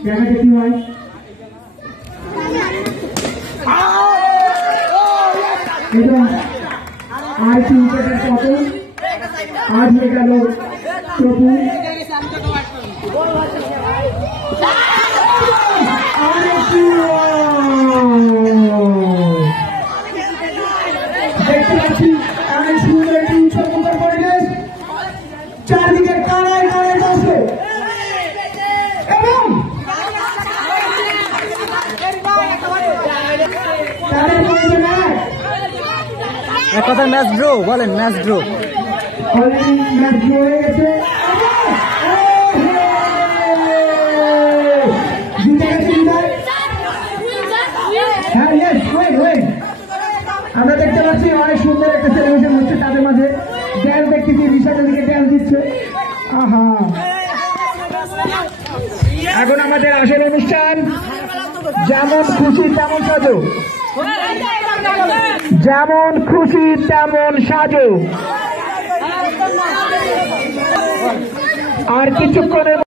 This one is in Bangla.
জায়গাটা কি হয় এবং আর কি উইকেটের পতন আজ হয়ে গেল প্রভু দেখতে পাচ্ছি অনেক সুন্দর একটি উৎসবমুখর পরিবেশ চারদিকে কানায় কানায় দর্শক এবং তাদের মধ্যে এক কথা ম্যাচ ড্র বলেন, match draw already match draw হয়ে গেছে আমরা দেখতে পাচ্ছি অনেক সুন্দর একটা সেলিব্রেশন হচ্ছে তাদের মাঝে ড্যান্স দেখতেছি রিশাদের দিকে ড্যান্স দিচ্ছে আহা এখন আমাদের আসল অনুষ্ঠান যেমন খুশি তেমন সাজো যেমন খুশি তেমন সাজো আর কিছুক্ষণের